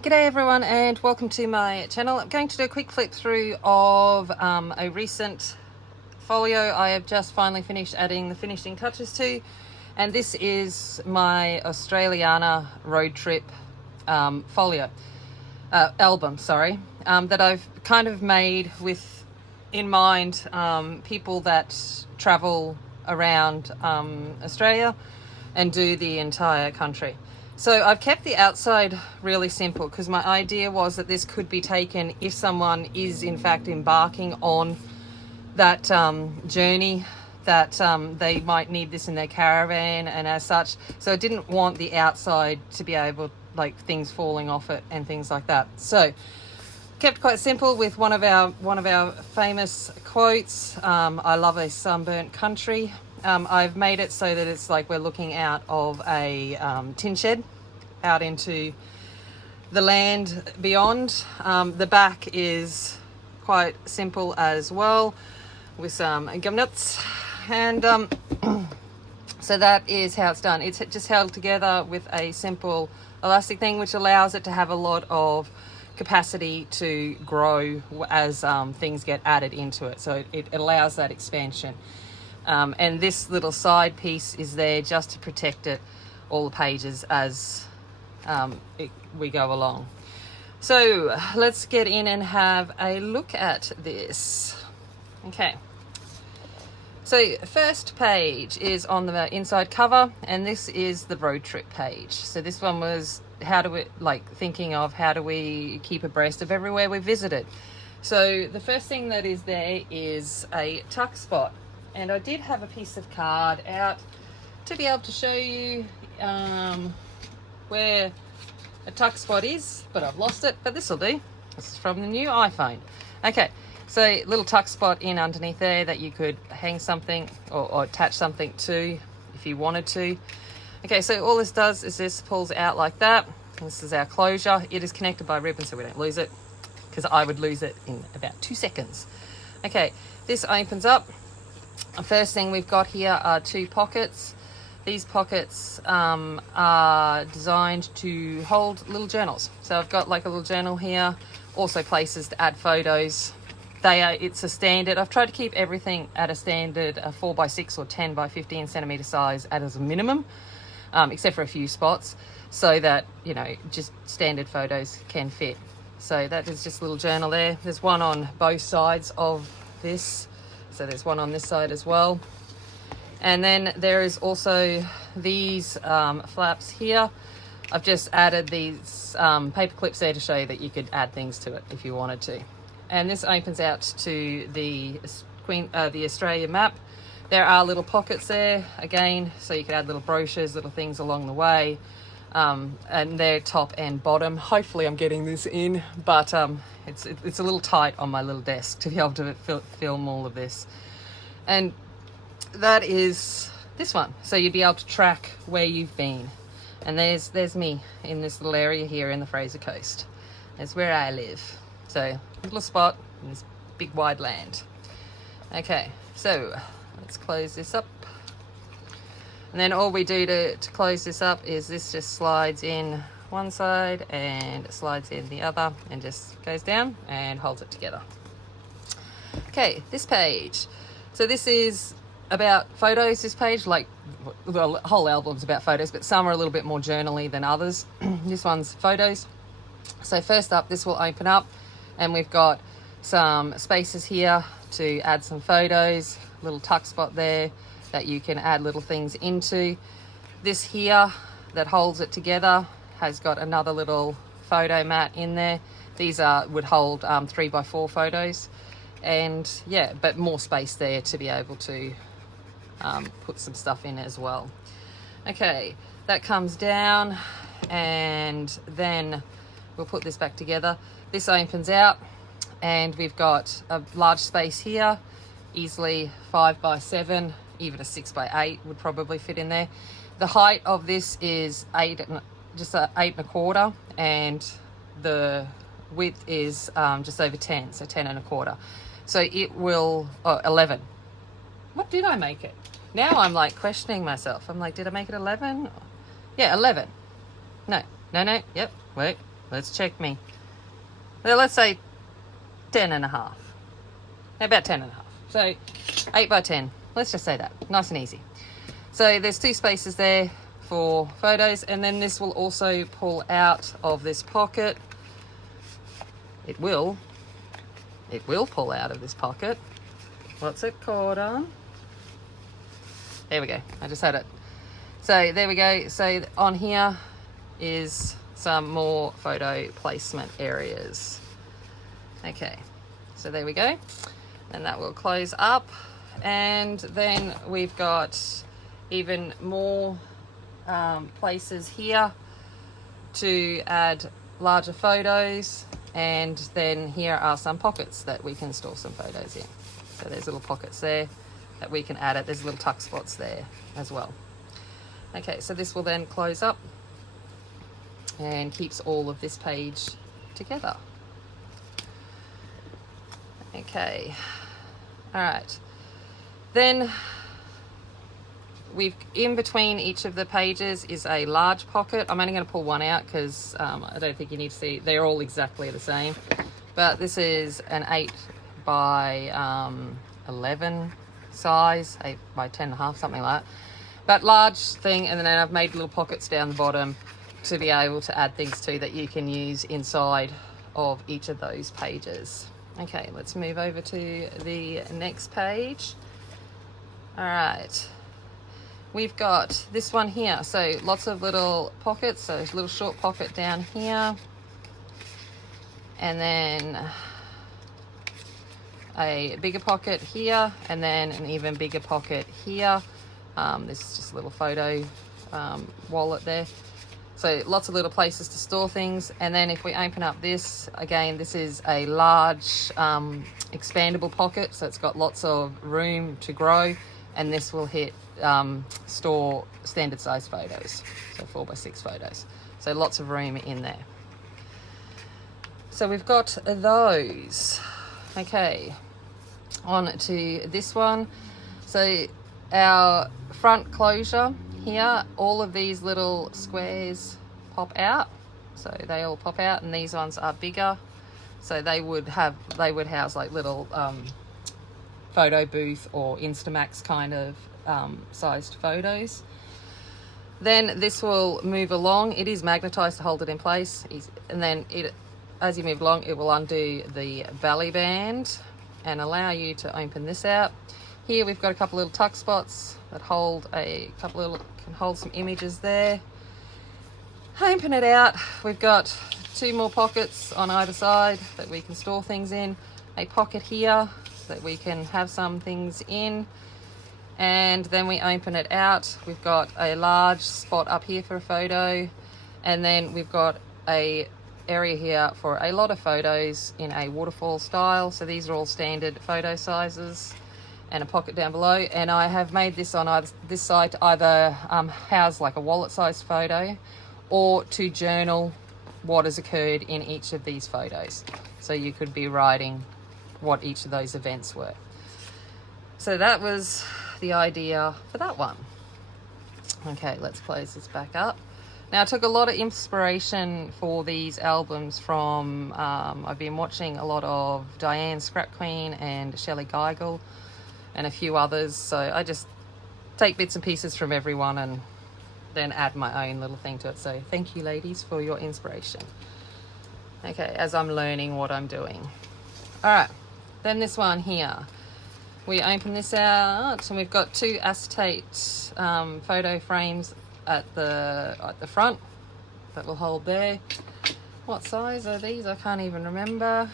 G'day everyone and welcome to my channel. I'm going to do a quick flip through of a recent folio I have just finally finished adding the finishing touches to, and this is my Australiana road trip folio album, that I've kind of made with in mind people that travel around Australia and do the entire country. So I've kept the outside really simple because my idea was that this could be taken if someone is in fact embarking on that journey, that they might need this in their caravan and as such. So I didn't want the outside to be able, like, things falling off it and things like that. So kept quite simple with one of our famous quotes. I love a sunburnt country. I've made it so that it's like we're looking out of a tin shed out into the land beyond. The back is quite simple as well with some gum nuts, and so that is how it's done. It's just held together with a simple elastic thing, which allows it to have a lot of capacity to grow as things get added into it. So it allows that expansion. And this little side piece is there just to protect it, all the pages, as we go along. So let's get in and have a look at this. Okay. So first page is on the inside cover, and this is the road trip page. So this one was thinking of how do we keep abreast of everywhere we visited. So the first thing that is there is a tuck spot. And I did have a piece of card out to be able to show you where a tuck spot is, but I've lost it, but this will do. This is from the new iPhone. Okay, so little tuck spot in underneath there that you could hang something or attach something to if you wanted to. Okay, so all this does is this pulls out like that. This is our closure. It is connected by ribbon so we don't lose it, because I would lose it in about 2 seconds. Okay, this opens up. The first thing we've got here are 2 pockets. These pockets are designed to hold little journals. So I've got like a little journal here, also places to add photos. It's a standard. I've tried to keep everything at a standard 4x6 or 10x15 centimeter size as a minimum, except for a few spots, so that, you know, just standard photos can fit. So that is just a little journal there. There's one on both sides of this. So there's one on this side as well. And then there is also these flaps here. I've just added these paper clips there to show you that you could add things to it if you wanted to. And this opens out to the Australia map. There are little pockets there, again, so you can add little brochures, little things along the way. And they're top and bottom. Hopefully I'm getting this in, but it's a little tight on my little desk to be able to film all of this. And that is this one, so you'd be able to track where you've been. And there's me in this little area here in the Fraser Coast. That's where I live. So little spot in this big wide land. Okay, so let's close this up. And then all we do to close this up is this just slides in one side and slides in the other and just goes down and holds it together. Okay, this page. So this is about photos, this page. Like, well, the whole album's about photos, but some are a little bit more journal-y than others. This one's photos. So first up, this will open up and we've got some spaces here to add some photos, little tuck spot there that you can add little things into. This here that holds it together has got another little photo mat in there. These would hold 3x4 photos, and yeah, but more space there to be able to put some stuff in as well. Okay, that comes down, and then we'll put this back together. This opens out and we've got a large space here, easily 5x7, even a 6x8 would probably fit in there. The height of this is 8.25, and the width is just over 10, so 10.25. So it will 11. What did I make it? Now I'm like questioning myself. I'm like, did I make it 11? Yeah, 11. No. Yep. Wait. Let's check me. Well, let's say 10.5. About 10.5. So 8 by 10. Let's just say that. Nice and easy. So there's 2 spaces there for photos, and then this will also pull out of this pocket. It will pull out of this pocket. What's it called on? There we go. I just had it. So there we go. So on here is some more photo placement areas. Okay, so there we go. And that will close up. And then we've got even more places here to add larger photos. And then here are some pockets that we can store some photos in. So there's little pockets there that we can add it. There's little tuck spots there as well. Okay, so this will then close up and keeps all of this page together. Okay, all right. Then we've, in between each of the pages is a large pocket. I'm only going to pull one out because I don't think you need to see, they're all exactly the same. But this is an 8 by 11 size, 8 by 10.5, something like that. But large thing, and then I've made little pockets down the bottom to be able to add things to that you can use inside of each of those pages. Okay, let's move over to the next page. All right, we've got this one here. So lots of little pockets. So there's a little short pocket down here. And then a bigger pocket here. And then an even bigger pocket here. This is just a little photo wallet there. So lots of little places to store things. And then if we open up this, again, this is a large expandable pocket. So it's got lots of room to grow. And this will store standard size photos. So 4 by 6 photos. So lots of room in there. So we've got those. Okay, on to this one. So our front closure here, all of these little squares pop out. So they all pop out, and these ones are bigger. So they would house like little photo booth or Instamax kind of sized photos. Then this will move along. It is magnetized to hold it in place, and then as you move along, it will undo the belly band and allow you to open this out. Here we've got a couple little tuck spots that can hold some images there. Open it out. We've got 2 more pockets on either side that we can store things in. A pocket here that we can have some things in. And then we open it out. We've got a large spot up here for a photo. And then we've got a area here for a lot of photos in a waterfall style. So these are all standard photo sizes, and a pocket down below. And I have made this on this side to either house like a wallet sized photo or to journal what has occurred in each of these photos. So you could be writing what each of those events were. So that was the idea for that one. Okay, let's close this back up. Now I took a lot of inspiration for these albums from, I've been watching a lot of Diane Scrap Queen and Shelley Geigel and a few others. So I just take bits and pieces from everyone and then add my own little thing to it. So thank you, ladies, for your inspiration. Okay, as I'm learning what I'm doing. All right, then this one here. We open this out and we've got 2 acetate photo frames at the front that will hold there. What size are these? I can't even remember.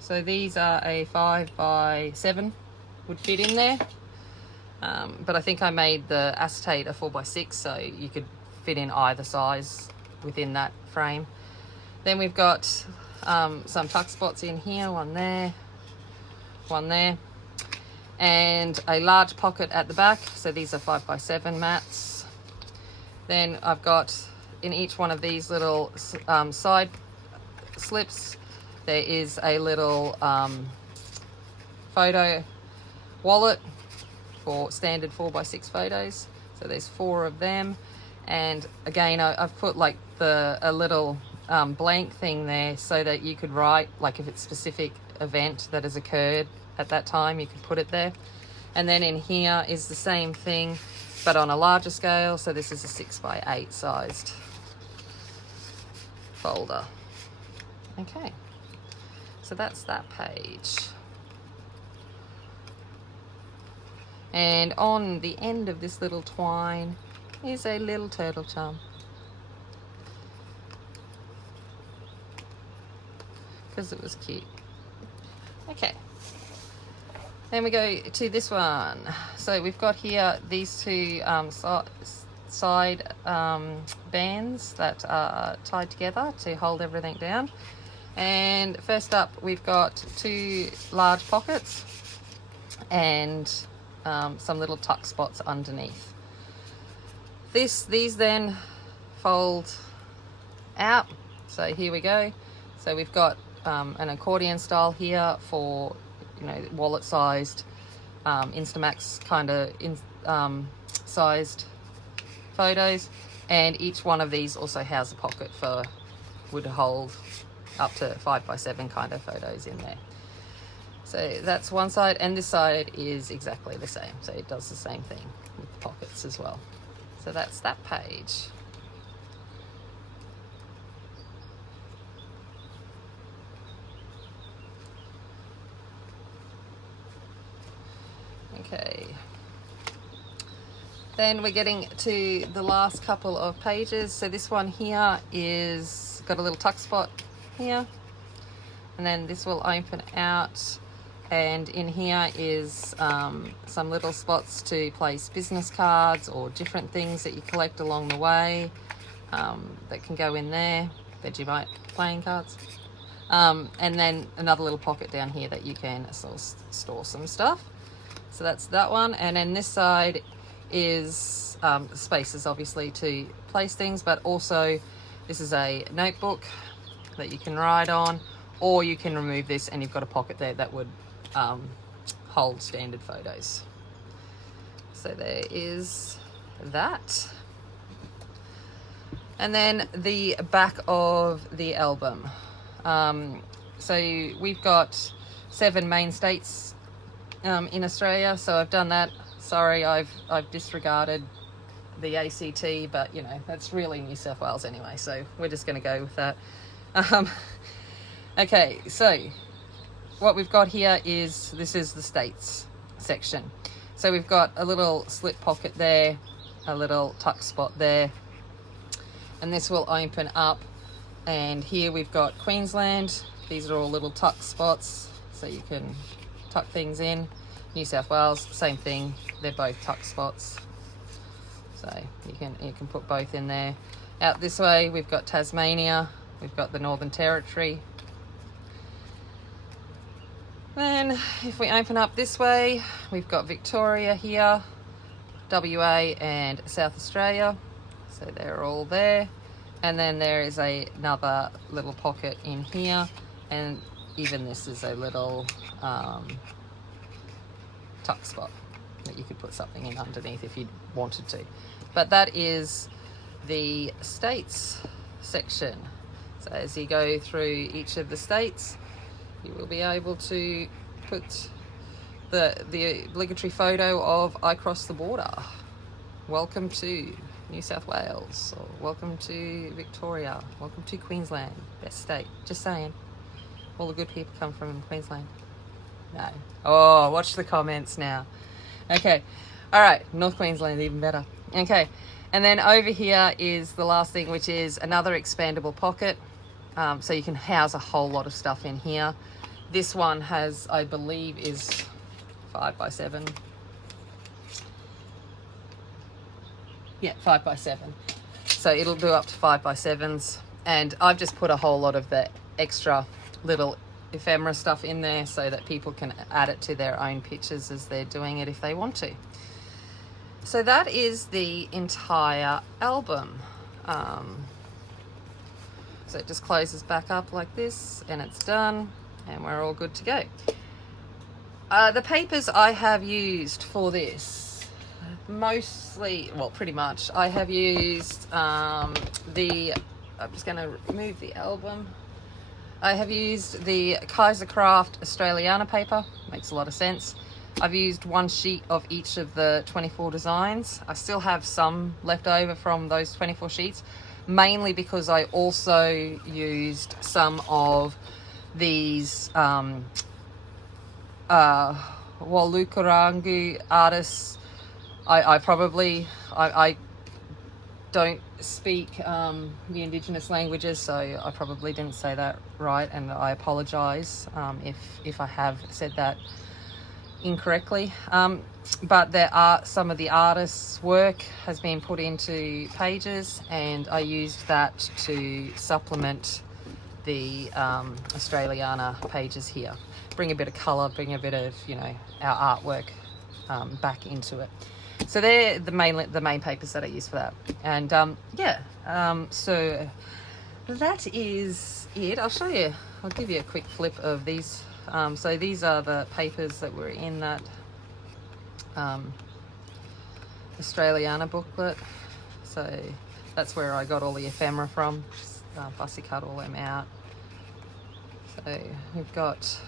So these are a 5 by 7 would fit in there. But I think I made the acetate a 4 by 6, so you could fit in either size within that frame. Then we've got some tuck spots in here, one there, and a large pocket at the back. So these are 5 by 7 mats. Then I've got in each one of these little side slips, there is a little photo wallet for standard 4 by 6 photos. So there's 4 of them. And again, I've put like a little blank thing there so that you could write, like if it's a specific event that has occurred at that time, you could put it there. And then in here is the same thing, but on a larger scale. So this is a 6x8 sized folder. Okay, so that's that page. And on the end of this little twine is a little turtle charm, because it was cute. Okay, then we go to this one. So we've got here these two side bands that are tied together to hold everything down. And first up, we've got two large pockets and some little tuck spots underneath. These then fold out. So here we go. So we've got an accordion style here for, you know, wallet sized, Instamax kind of sized photos, and each one of these also has a pocket for, would hold up to 5x7 kind of photos in there. So that's one side, and this side is exactly the same. So it does the same thing with the pockets as well. So that's that page. Okay. Then we're getting to the last couple of pages. So this one here is got a little tuck spot here, and then this will open out, and in here is some little spots to place business cards or different things that you collect along the way, that can go in there, Vegemite playing cards, and then another little pocket down here that you can store some stuff. So that's that one. And then this side is spaces obviously to place things, but also this is a notebook that you can write on, or you can remove this and you've got a pocket there that would hold standard photos. So there is that. And then the back of the album. So we've got 7 main states in Australia, so I've done that. Sorry, I've disregarded the ACT, but you know, that's really New South Wales anyway, so we're just going to go with that. Okay, so what we've got here is, this is the states section. So we've got a little slip pocket there, a little tuck spot there, and this will open up, and here we've got Queensland. These are all little tuck spots, so you can tuck things in. New South Wales, same thing, they're both tuck spots, so you can put both in there. Out this way we've got Tasmania, we've got the Northern Territory. Then if we open up this way, we've got Victoria here, WA and South Australia, so they're all there. And then there is another little pocket in here, and even this is a little tuck spot that you could put something in underneath if you wanted to. But that is the states section. So as you go through each of the states, you will be able to put the obligatory photo of I crossed the border. Welcome to New South Wales, or welcome to Victoria, welcome to Queensland, best state. Just saying, all the good people come from Queensland. No. Oh, watch the comments now. Okay. All right. North Queensland, even better. Okay. And then over here is the last thing, which is another expandable pocket. So you can house a whole lot of stuff in here. This one has, I believe, is 5x7. Yeah, 5x7. So it'll do up to 5x7s. And I've just put a whole lot of the extra little ephemera stuff in there so that people can add it to their own pictures as they're doing it if they want to. So that is the entire album. So it just closes back up like this, and it's done, and we're all good to go. The papers I have used for this, mostly, well, pretty much, I have used the I'm just going to remove the album. I have used the KaiserCraft Australiana paper. Makes a lot of sense. I've used one sheet of each of the 24 designs. I still have some left over from those 24 sheets, mainly because I also used some of these Walukurangu artists. I don't speak the indigenous languages, so I probably didn't say that right, and I apologize if I have said that incorrectly. But there are some of the artists' work has been put into pages, and I used that to supplement the Australiana pages here. Bring a bit of colour, bring a bit of, you know, our artwork back into it. So they're the main papers that I use for that. And so that is it. I'll show you, I'll give you a quick flip of these. So these are the papers that were in that Australiana booklet. So that's where I got all the ephemera from. Just fussy cut all them out. So we've got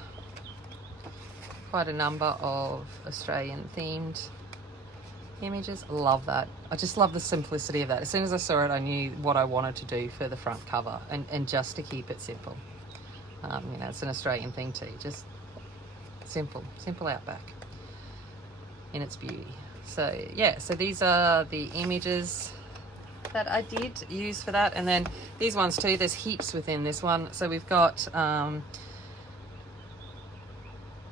quite a number of Australian themed images. I love that. I just love the simplicity of that. As soon as I saw it, I knew what I wanted to do for the front cover, and just to keep it simple. You know, it's an Australian thing too, just simple outback in its beauty. So yeah, so these are the images that I did use for that, and then these ones too, there's heaps within this one. So we've got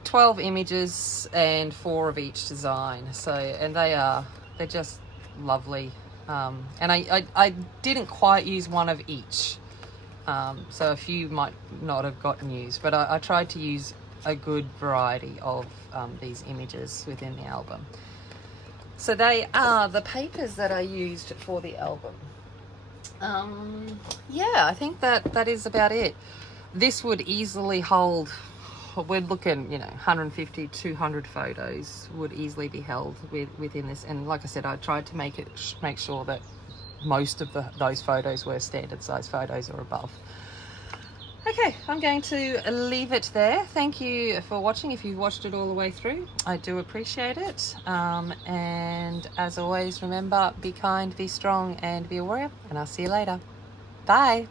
12 images and 4 of each design. So, and they're just lovely. And I didn't quite use one of each. So a few might not have gotten used, but I tried to use a good variety of these images within the album. So they are the papers that I used for the album. Yeah, I think that is about it. This would easily hold, we're looking, you know, 150, 200 photos would easily be held within this. And like I said, I tried to make sure that most of those photos were standard size photos or above. Okay, I'm going to leave it there. Thank you for watching. If you've watched it all the way through, I do appreciate it. And as always, remember, be kind, be strong, and be a warrior. And I'll see you later. Bye.